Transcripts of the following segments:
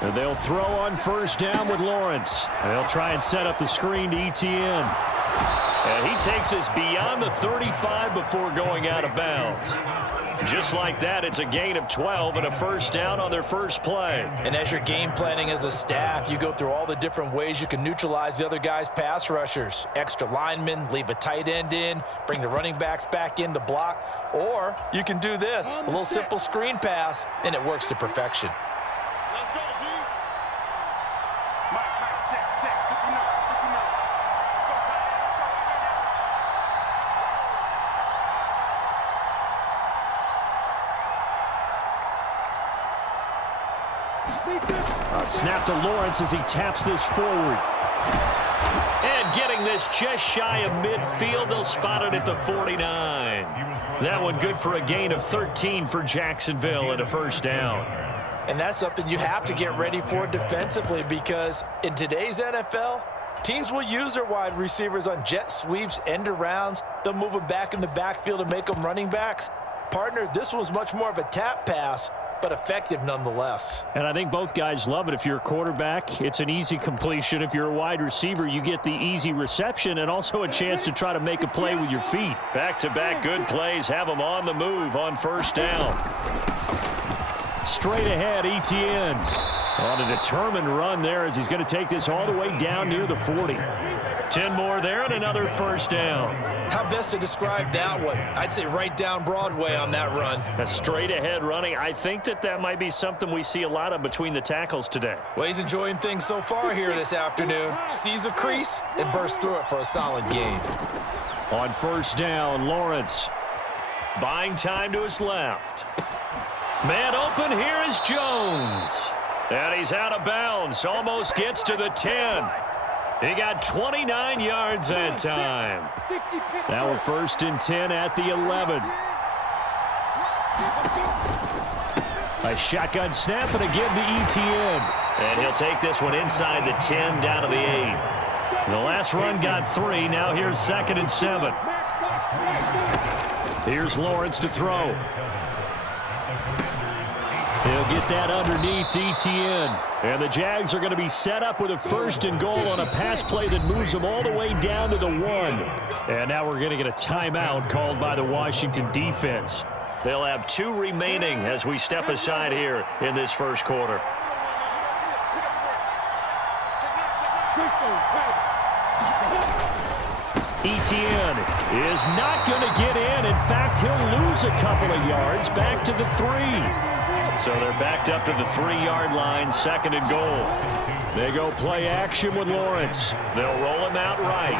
And they'll throw on first down with Lawrence. And they'll try and set up the screen to ETN. And he takes us beyond the 35 before going out of bounds. Just like that, it's a gain of 12 and a first down on their first play. And as you're game planning as a staff, you go through all the different ways you can neutralize the other guy's pass rushers. Extra linemen, leave a tight end in, bring the running backs back in to block. Or you can do this, a little simple screen pass, and it works to perfection. Let's go, dude. Mike, check. Good enough. A snap to Lawrence as he taps this forward. And getting this just shy of midfield, they'll spot it at the 49. That one good for a gain of 13 for Jacksonville and a first down. And that's something you have to get ready for defensively, because in today's NFL, teams will use their wide receivers on jet sweeps, end arounds. They'll move them back in the backfield and make them running backs. Partner, this was much more of a tap pass, but effective nonetheless. And I think both guys love it. If you're a quarterback, it's an easy completion. If you're a wide receiver, you get the easy reception and also a chance to try to make a play with your feet. Back-to-back good plays have them on the move on first down. Straight ahead, ETN. On a determined run there as he's going to take this all the way down near the 40. 10 more there and another first down. How best to describe that one? I'd say right down Broadway on that run. A straight ahead running. I think that might be something we see a lot of between the tackles today. Well, he's enjoying things so far here this afternoon. Sees a crease and bursts through it for a solid gain. On first down, Lawrence. Buying time to his left. Man open, here is Jones. And he's out of bounds. Almost gets to the 10. He got 29 yards that time. Now we're first and 10 at the 11. A shotgun snap and again to ETN. And he'll take this one inside the 10 down to the 8. The last run got 3. Now here's second and 7. Here's Lawrence to throw. He'll get that underneath to ETN. And the Jags are going to be set up with a first and goal on a pass play that moves them all the way down to the 1. And now we're going to get a timeout called by the Washington defense. They'll have 2 remaining as we step aside here in this first quarter. ETN is not going to get in. In fact, he'll lose a couple of yards back to the 3. So they're backed up to the 3-yard line, second and goal. They go play action with Lawrence. They'll roll him out right.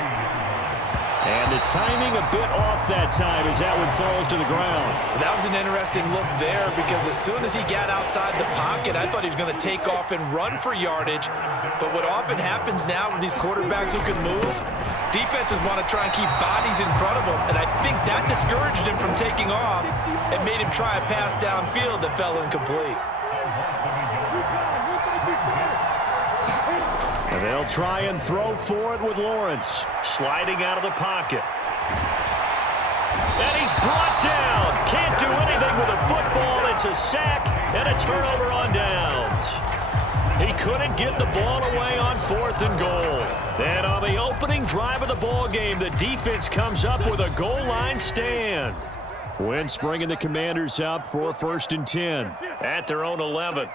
And the timing a bit off that time as that one falls to the ground. That was an interesting look there, because as soon as he got outside the pocket, I thought he was going to take off and run for yardage. But what often happens now with these quarterbacks who can move, defenses want to try and keep bodies in front of them, and I think that discouraged him from taking off and made him try a pass downfield that fell incomplete. And they'll try and throw for it with Lawrence. Sliding out of the pocket. And he's brought down. Can't do anything with a football. It's a sack and a turnover on downs. He couldn't get the ball away on 4th and goal. And on the opening drive of the ball game, the defense comes up with a goal line stand. Wentz bringing the Commanders up for first and 10 at their own 11.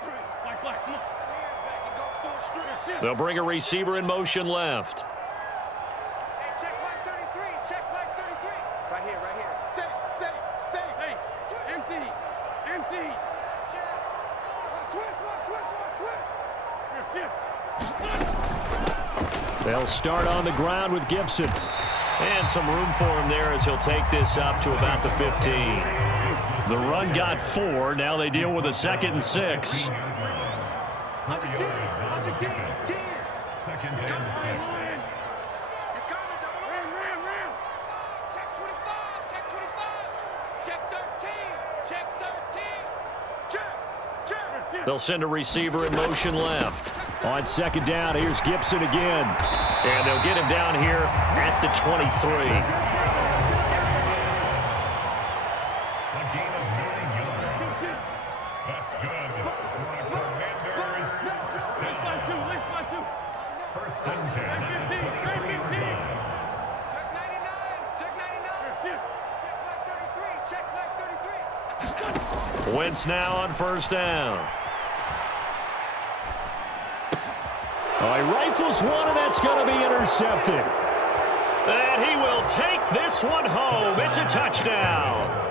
They'll bring a receiver in motion left. Check Mike 33. Check Mike 33. Right here. Say. Hey, empty. Switch. They'll start on the ground with Gibson. And some room for him there as he'll take this up to about the 15. The run got 4. Now they deal with a 2nd and 6. On the 10. Second and 10. It's coming, double up. Ram. Check 25. Check 13. They'll send a receiver in motion left. On second down, here's Gibson again. And they'll get him down here at the 23. That's good. For the Commanders. First and 10. Check 99. Check 99. Check back 33. Check back 33. Wentz now on first down. Oh, he rifles one, and that's going to be intercepted. And he will take this one home. It's a touchdown.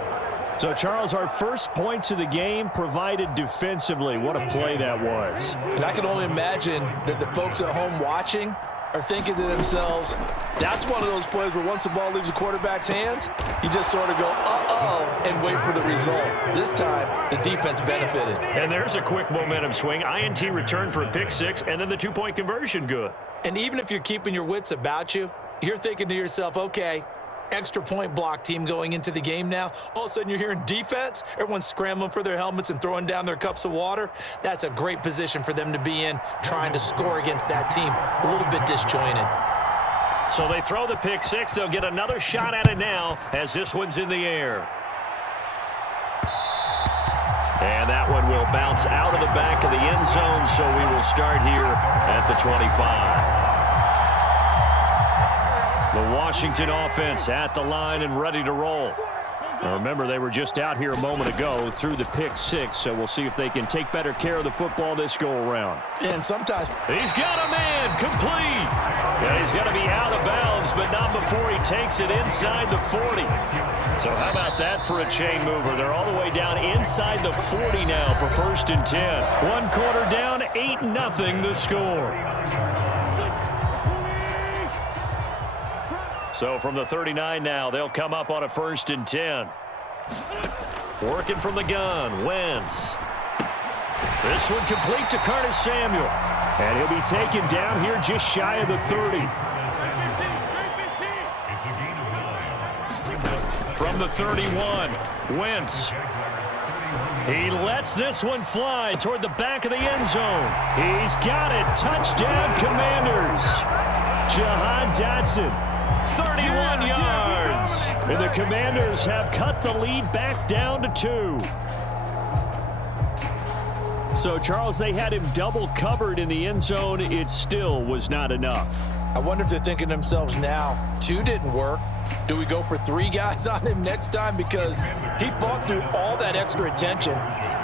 So, Charles, our first points of the game provided defensively. What a play that was. And I can only imagine that the folks at home watching are thinking to themselves, that's one of those plays where once the ball leaves the quarterback's hands, you just sort of go, uh-oh, and wait for the result. This time, the defense benefited. And there's a quick momentum swing. INT return for a pick six, and then the two-point conversion good. And even if you're keeping your wits about you, you're thinking to yourself, okay, extra point block team going into the game now. All of a sudden you're hearing defense. Everyone's scrambling for their helmets and throwing down their cups of water. That's a great position for them to be in, trying to score against that team. A little bit disjointed. So they throw the pick six. They'll get another shot at it now as this one's in the air. And that one will bounce out of the back of the end zone, so we will start here at the 25. The Washington offense at the line and ready to roll. Now remember, they were just out here a moment ago through the pick six, so we'll see if they can take better care of the football this go-around. And sometimes he's got a man complete. Yeah, he's got to be out of bounds, but not before he takes it inside the 40. So how about that for a chain mover? They're all the way down inside the 40 now for first and 10. One quarter down, 8-0 the score. So from the 39 now, they'll come up on a first and 10. Working from the gun, Wentz. This one complete to Curtis Samuel. And he'll be taken down here just shy of the 30. From the 31, Wentz. He lets this one fly toward the back of the end zone. He's got it. Touchdown, Commanders. Jahan Dotson. 31 yards. And the Commanders have cut the lead back down to 2. So, Charles, they had him double covered in the end zone. It still was not enough. I wonder if they're thinking to themselves now, 2 didn't work. Do we go for 3 guys on him next time? Because he fought through all that extra attention,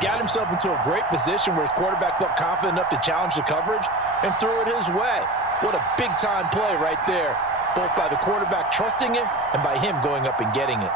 got himself into a great position where his quarterback felt confident enough to challenge the coverage and threw it his way. What a big-time play right there, both by the quarterback trusting him and by him going up and getting it.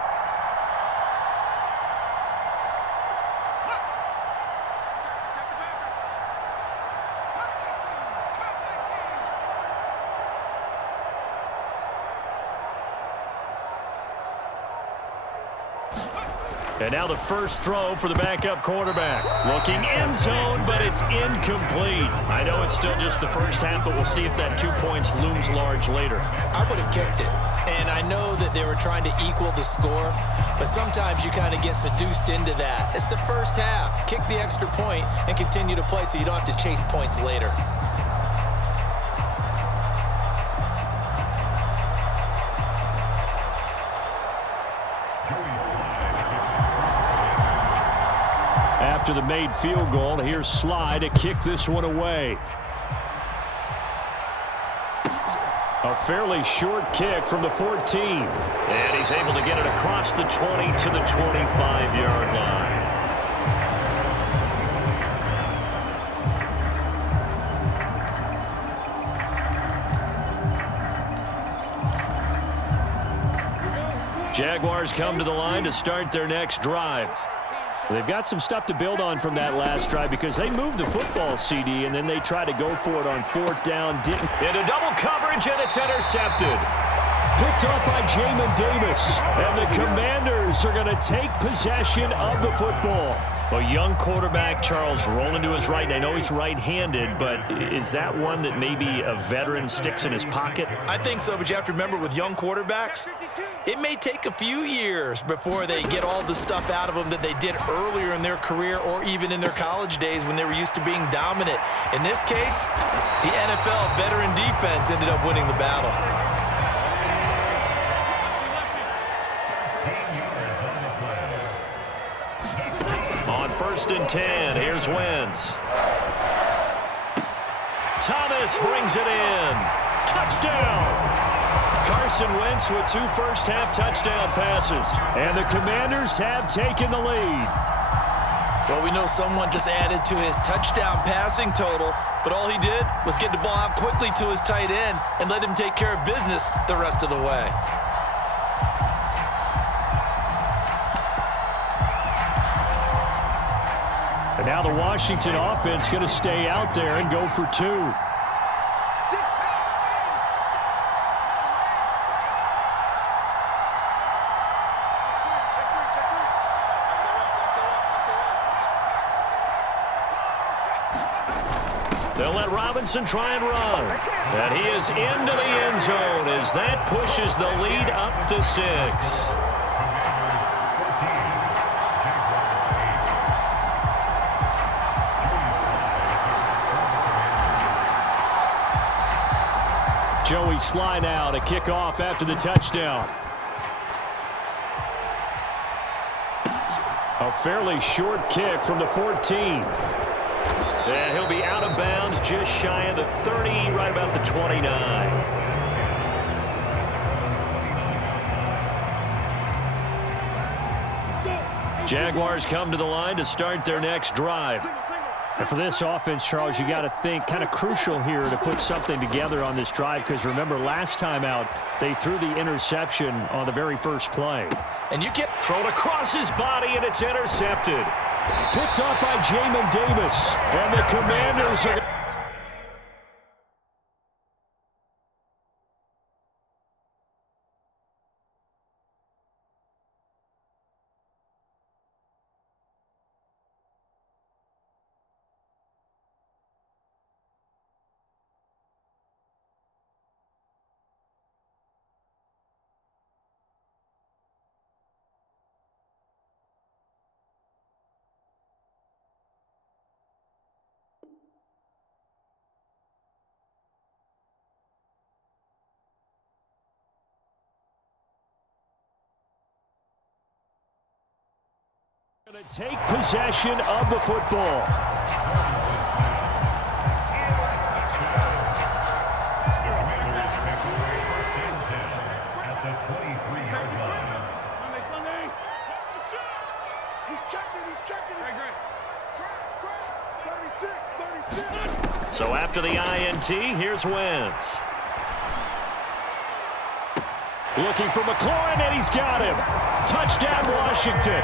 And now the first throw for the backup quarterback. Looking end zone, but it's incomplete. I know it's still just the first half, but we'll see if that 2 points looms large later. I would have kicked it. And I know that they were trying to equal the score, but sometimes you kind of get seduced into that. It's the first half. Kick the extra point and continue to play so you don't have to chase points later. After the made field goal, here's Sly to kick this one away. A fairly short kick from the 14. And he's able to get it across the 20 to the 25-yard line. Jaguars come to the line to start their next drive. They've got some stuff to build on from that last drive because they moved the football, CD, and then they try to go for it on fourth down. Didn't. Into double coverage, and it's intercepted. Picked off by Jamin Davis. And the Commanders are going to take possession of the football. A young quarterback, Charles, rolling to his right. I know he's right-handed, but is that one that maybe a veteran sticks in his pocket? I think so, but you have to remember with young quarterbacks, it may take a few years before they get all the stuff out of them that they did earlier in their career or even in their college days when they were used to being dominant. In this case, the NFL veteran defense ended up winning the battle. 1st and 10. Here's Wentz. Thomas brings it in. Touchdown! Carson Wentz with 2 first-half touchdown passes. And the Commanders have taken the lead. Well, we know someone just added to his touchdown passing total, but all he did was get the ball out quickly to his tight end and let him take care of business the rest of the way. And now the Washington offense going to stay out there and go for 2. They'll let Robinson try and run. And he is into the end zone as that pushes the lead up to 6. Joey Sly now to kick off after the touchdown. A fairly short kick from the 14. And he'll be out of bounds just shy of the 30, right about the 29. Jaguars come to the line to start their next drive. And for this offense, Charles, you got to think kind of crucial here to put something together on this drive, because remember last time out they threw the interception on the very first play. And you get thrown across his body and it's intercepted. Picked off by Jamin Davis. And the Commanders are... going to take possession of the football. At the 23-yard line. He's checking. Crash. 36. So after the INT, here's Wentz. Looking for McLaurin, and he's got him. Touchdown, Washington.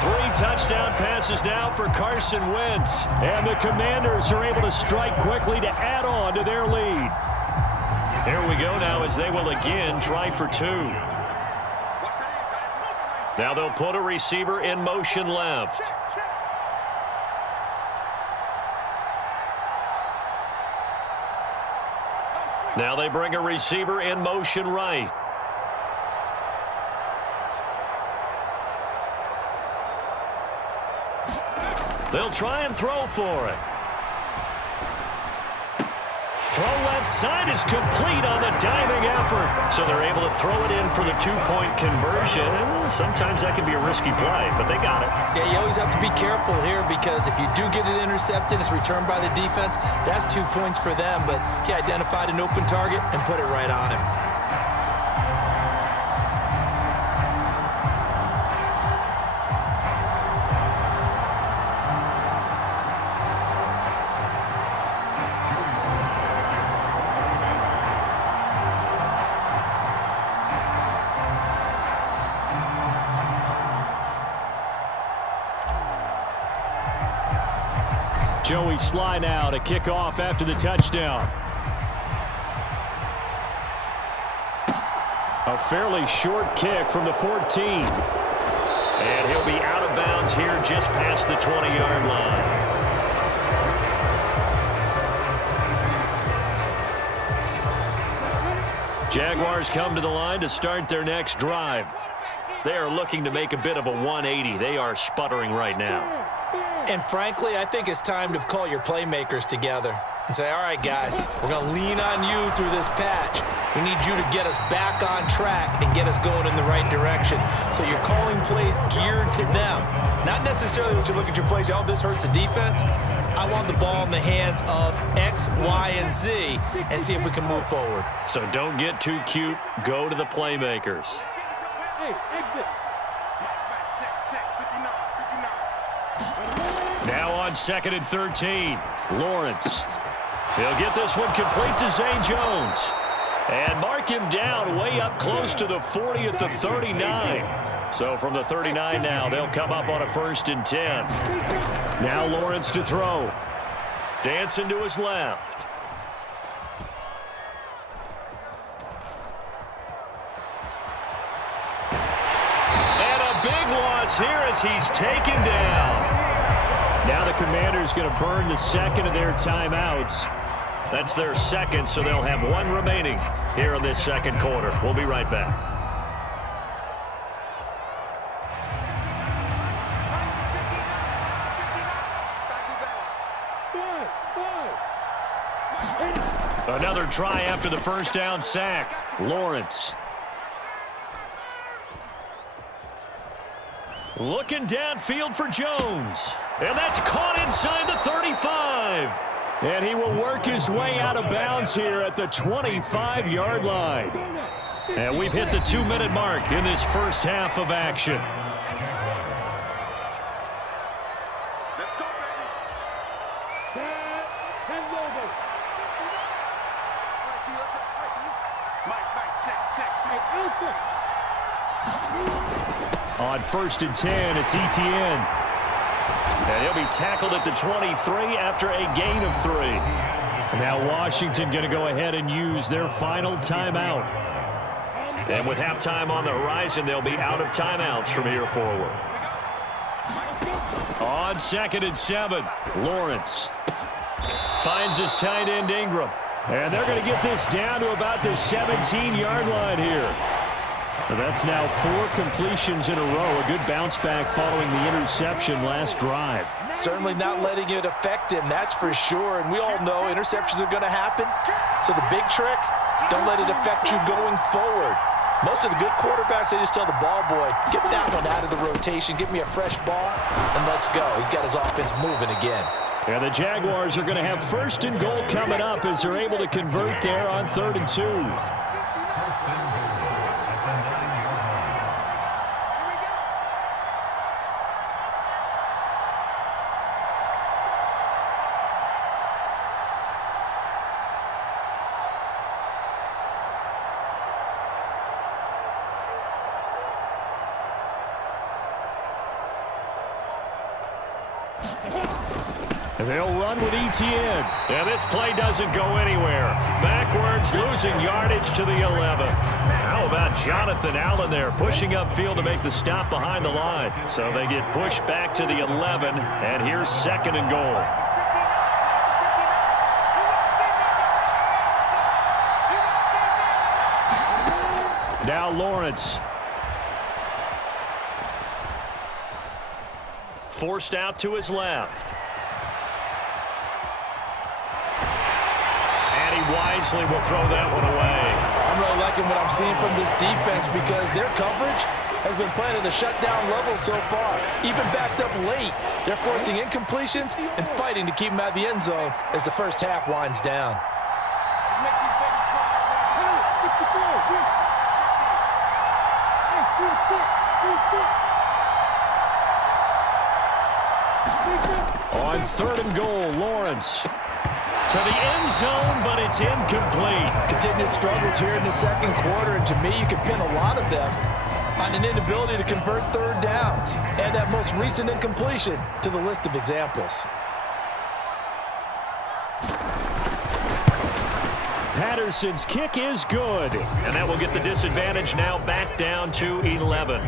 3 touchdown passes now for Carson Wentz. And the Commanders are able to strike quickly to add on to their lead. Here we go now as they will again try for 2. Now they'll put a receiver in motion left. Now they bring a receiver in motion right. They'll try and throw for it. Throw left side is complete on the diving effort. So they're able to throw it in for the 2-point conversion. And sometimes that can be a risky play, but they got it. Yeah, you always have to be careful here, because if you do get it intercepted, it's returned by the defense, that's 2 points for them. But he identified an open target and put it right on him. Joey Sly now to kick off after the touchdown. A fairly short kick from the 14. And he'll be out of bounds here just past the 20-yard line. Jaguars come to the line to start their next drive. They are looking to make a bit of a 180. They are sputtering right now. And frankly, I think it's time to call your playmakers together and say, all right, guys, we're going to lean on you through this patch. We need you to get us back on track and get us going in the right direction. So you're calling plays geared to them. Not necessarily when you look at your plays, oh, this hurts the defense. I want the ball in the hands of X, Y, and Z and see if we can move forward. So don't get too cute. Go to the playmakers. Hey, exit. Check, 59. Now on 2nd and 13. Lawrence. He'll get this one complete to Zay Jones. And mark him down way up close to the 40 at the 39. So from the 39 now, they'll come up on a 1st and 10. Now Lawrence to throw. Dancing to his left. And a big loss here as he's taken down. Now the Commanders going to burn the second of their timeouts. That's their second, so they'll have one remaining here in this second quarter. We'll be right back. Another try after the first down sack. Lawrence. Looking downfield for Jones. And that's caught inside the 35. And he will work his way out of bounds here at the 25-yard line. And we've hit the 2-minute mark in this first half of action. Let's go, baby. Hands over. All right, T, let's go. All right, T. Mike, check. Hey, On 1st and 10, it's Etienne. And he'll be tackled at the 23 after a gain of 3. Now Washington going to go ahead and use their final timeout. And with halftime on the horizon, they'll be out of timeouts from here forward. On 2nd and 7, Lawrence finds his tight end Ingram. And they're going to get this down to about the 17-yard line here. That's now 4 completions in a row. A good bounce back following the interception last drive. Certainly not letting it affect him, that's for sure. And we all know interceptions are going to happen. So the big trick, don't let it affect you going forward. Most of the good quarterbacks, they just tell the ball boy, get that one out of the rotation, give me a fresh ball, and let's go. He's got his offense moving again. And the Jaguars are going to have 1st and goal coming up as they're able to convert there on 3rd and 2. They'll run with Etienne. And this play doesn't go anywhere. Backwards, losing yardage to the 11. How about Jonathan Allen there, pushing upfield to make the stop behind the line. So they get pushed back to the 11, and here's 2nd and goal. Now Lawrence. Forced out to his left. Wisely will throw that one away. I'm really liking what I'm seeing from this defense because their coverage has been playing at a shutdown level so far. Even backed up late, they're forcing incompletions and fighting to keep them out of the end zone as the first half winds down. On 3rd and goal, Lawrence. To the end zone, but it's incomplete. Continued struggles here in the second quarter, and to me, you can pin a lot of them on an inability to convert 3rd downs. Add that most recent incompletion to the list of examples. Patterson's kick is good. And that will get the disadvantage now back down to 11.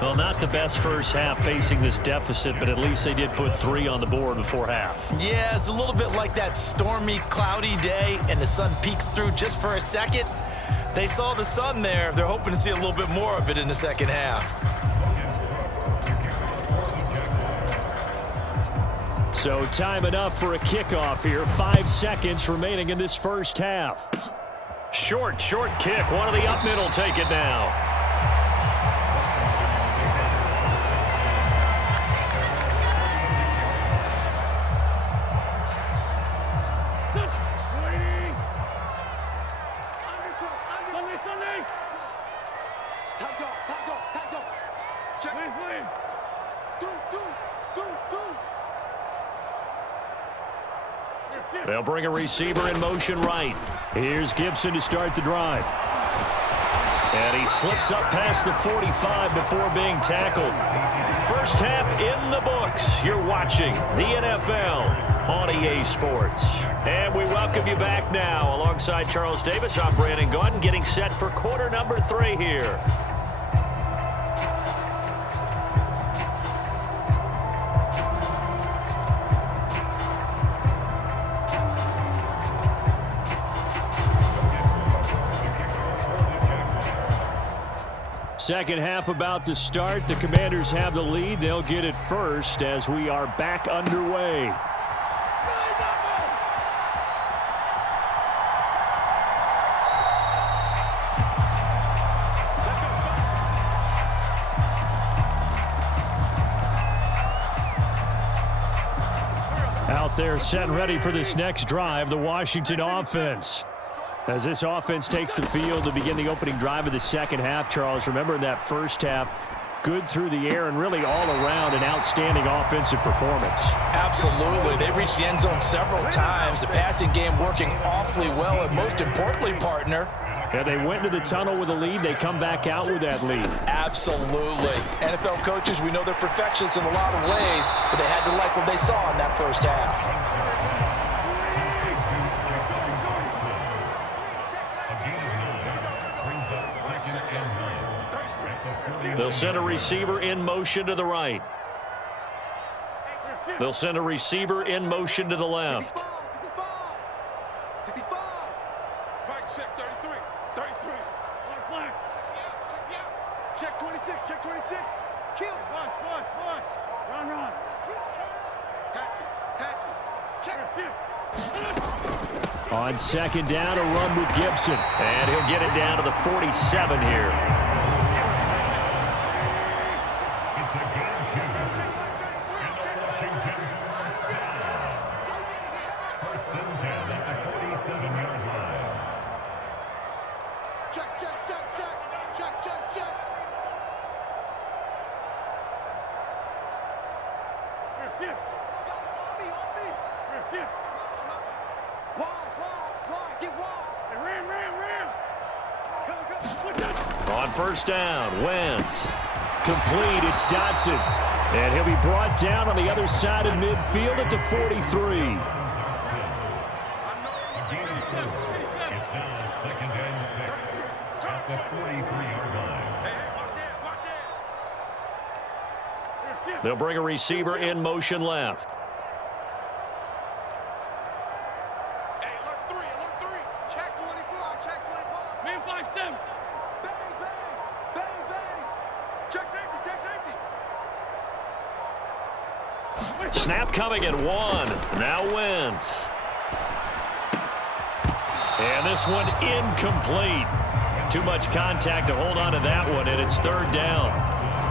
Well, not the best first half facing this deficit, but at least they did put 3 on the board before half. Yeah, it's a little bit like that stormy, cloudy day, and the sun peeks through just for a second. They saw the sun there. They're hoping to see a little bit more of it in the second half. So time enough for a kickoff here. 5 seconds remaining in this first half. Short kick. One of the up middle take it now. They'll bring a receiver in motion right. Here's Gibson to start the drive. And he slips up past the 45 before being tackled. First half in the books. You're watching the NFL on EA Sports. And we welcome you back now. Alongside Charles Davis, I'm Brandon Gunn, getting set for quarter number 3 here. Second half about to start. The Commanders have the lead. They'll get it first as we are back underway. Out there set and ready for this next drive, the Washington offense. As this offense takes the field to begin the opening drive of the second half, Charles, remember in that first half, good through the air and really all around an outstanding offensive performance. Absolutely. They reached the end zone several times. The passing game working awfully well, and most importantly, partner, yeah, they went to the tunnel with a lead. They come back out with that lead. Absolutely. NFL coaches, we know they're perfectionists in a lot of ways, but they had to like what they saw in that first half. They'll send a receiver in motion to the right. They'll send a receiver in motion to the left. Mike, check 33. 33. Check black. Check 26. Check 26. Kill. Run. Hatchet. Check. On second down, a run with Gibson. And he'll get it down to the 47 here. On first down, Wentz. Complete, it's Dotson. And he'll be brought down on the other side of midfield at the 43. They'll bring a receiver in motion left. Snap coming at 1. Now Wentz. And this one incomplete. Too much contact to hold on to that one, and it's third down.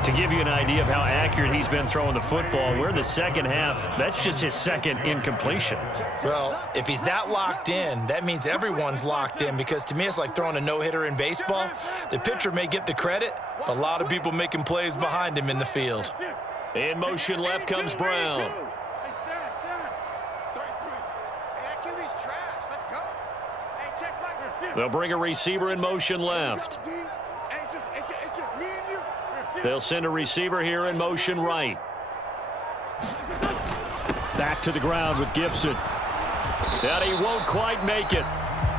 To give you an idea of how accurate he's been throwing the football, we're in the second half. That's just his second incompletion. Well, if he's that locked in, that means everyone's locked in, because to me it's like throwing a no-hitter in baseball. The pitcher may get the credit, but a lot of people making plays behind him in the field. In motion left comes Brown. They'll bring a receiver in motion left. They'll send a receiver here in motion right. Back to the ground with Gibson. And he won't quite make it.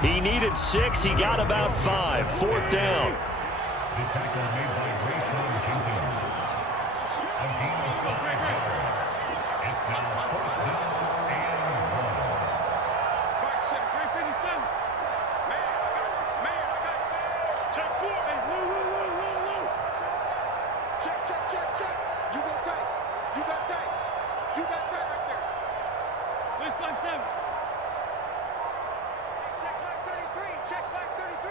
He needed 6. He got about 5. Fourth down. Check back 33.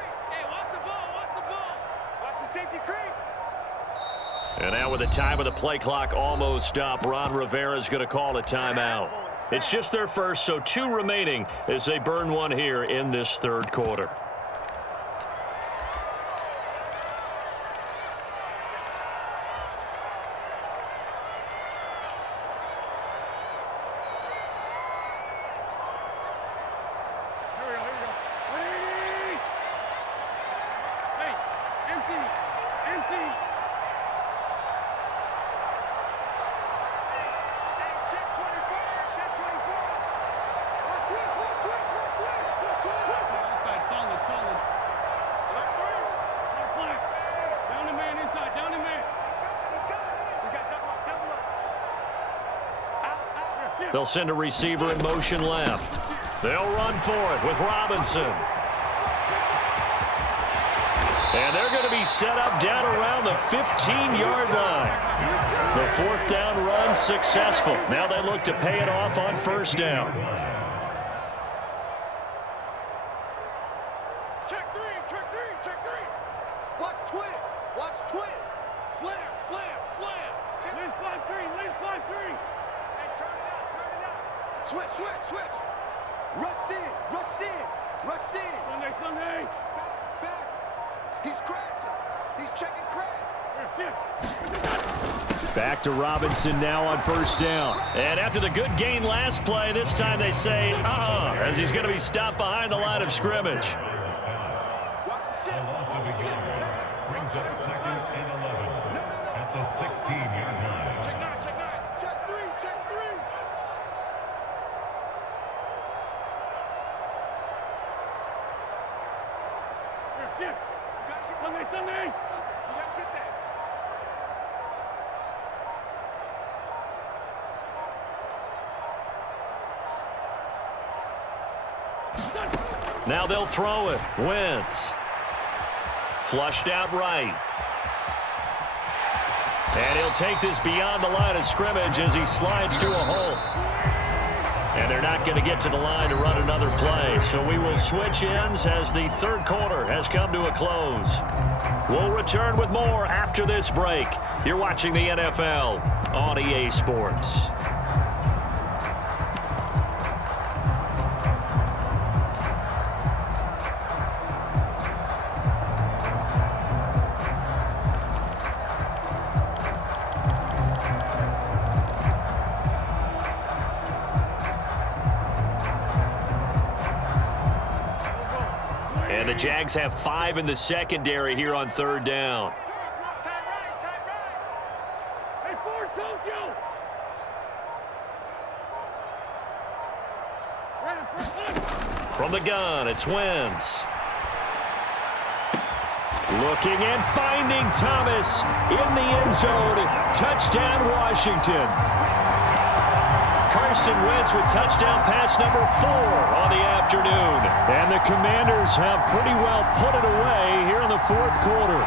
And now with the time of the play clock almost up, Ron Rivera's going to call a timeout. It's just their first, so 2 remaining as they burn one here in this third quarter. They'll send a receiver in motion left. They'll run for it with Robinson. And they're going to be set up down around the 15-yard line. The 4th down run successful. Now they look to pay it off on 1st down. Check three, check 3. Watch twist, watch twist. Slam. Leave 5-3. Hey, turn it out. Switch. Rush in. Sunday. Back. He's crashing. He's checking crash. Back to Robinson now on 1st down. And after the good gain last play, this time they say, as he's going to be stopped behind the line of scrimmage. Watch the shit. A loss of a yard brings up 2nd and 11 at the 16-yard line. Check 9. Check 3. Sunday. You gotta get that. Now they'll throw it. Wentz. Flushed out right. And he'll take this beyond the line of scrimmage as he slides to a hole. And they're not going to get to the line to run another play. So we will switch ends as the third quarter has come to a close. We'll return with more after this break. You're watching the NFL on EA Sports. And the Jags have 5 in the secondary here on 3rd down. Hey, Ford, Tokyo! From the gun, it's Wentz. Looking and finding Thomas in the end zone. Touchdown, Washington. Carson Wentz with touchdown pass number 4 on the afternoon. And the Commanders have pretty well put it away here in the 4th quarter.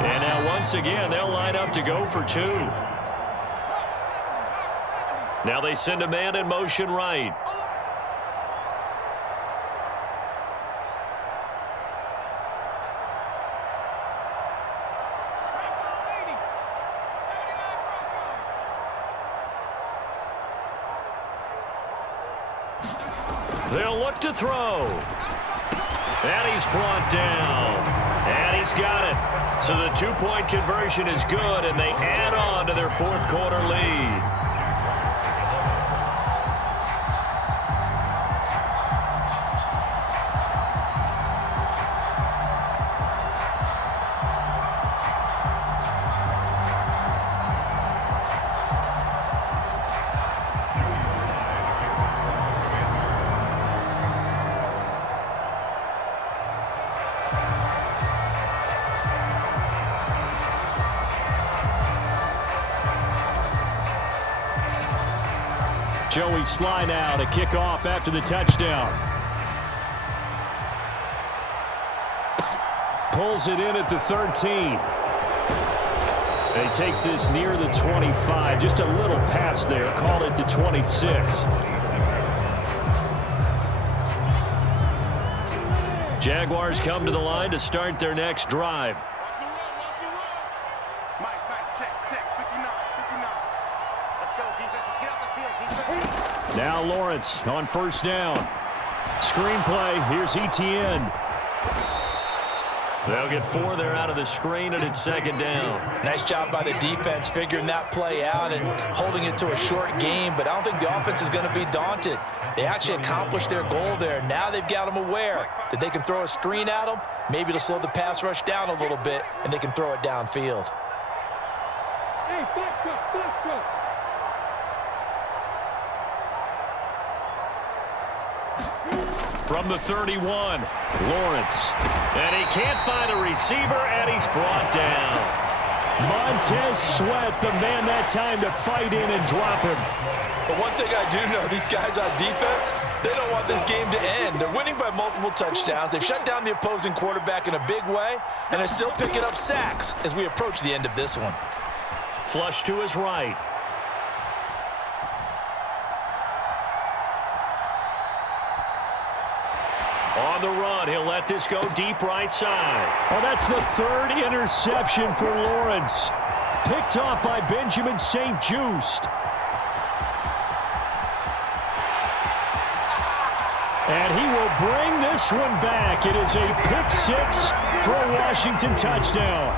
And now once again, they'll line up to go for 2. Now they send a man in motion right. They'll look to throw. And he's brought down. And he's got it. So the 2-point conversion is good, and they add on to their 4th quarter lead. Joey Sly now to kick off after the touchdown. pulls it in at the 13. And he takes this near the 25. Just a little pass there. Called it the 26. Jaguars come to the line to start their next drive. Watch the run. Mike, check. 59. Let's go, defense. Let's get out the field, defense. Now Lawrence on first down. Screen play. Here's Etienne. They'll get 4 there out of the screen, and it's second down. Nice job by the defense figuring that play out and holding it to a short game, but I don't think the offense is going to be daunted. They actually accomplished their goal there. Now they've got them aware that they can throw a screen at them. Maybe to slow the pass rush down a little bit, and they can throw it downfield. Hey, flash go. From the 31, Lawrence. And he can't find a receiver, and he's brought down. Montez Sweat, the man that time to fight in and drop him. But one thing I do know, these guys on defense, they don't want this game to end. They're winning by multiple touchdowns. They've shut down the opposing quarterback in a big way, and they're still picking up sacks as we approach the end of this one. Flush to his right. On the run, he'll let this go deep right side. Oh, that's the 3rd interception for Lawrence. Picked off by Benjamin St-Juste. And he will bring this one back. It is a pick 6 for a Washington touchdown.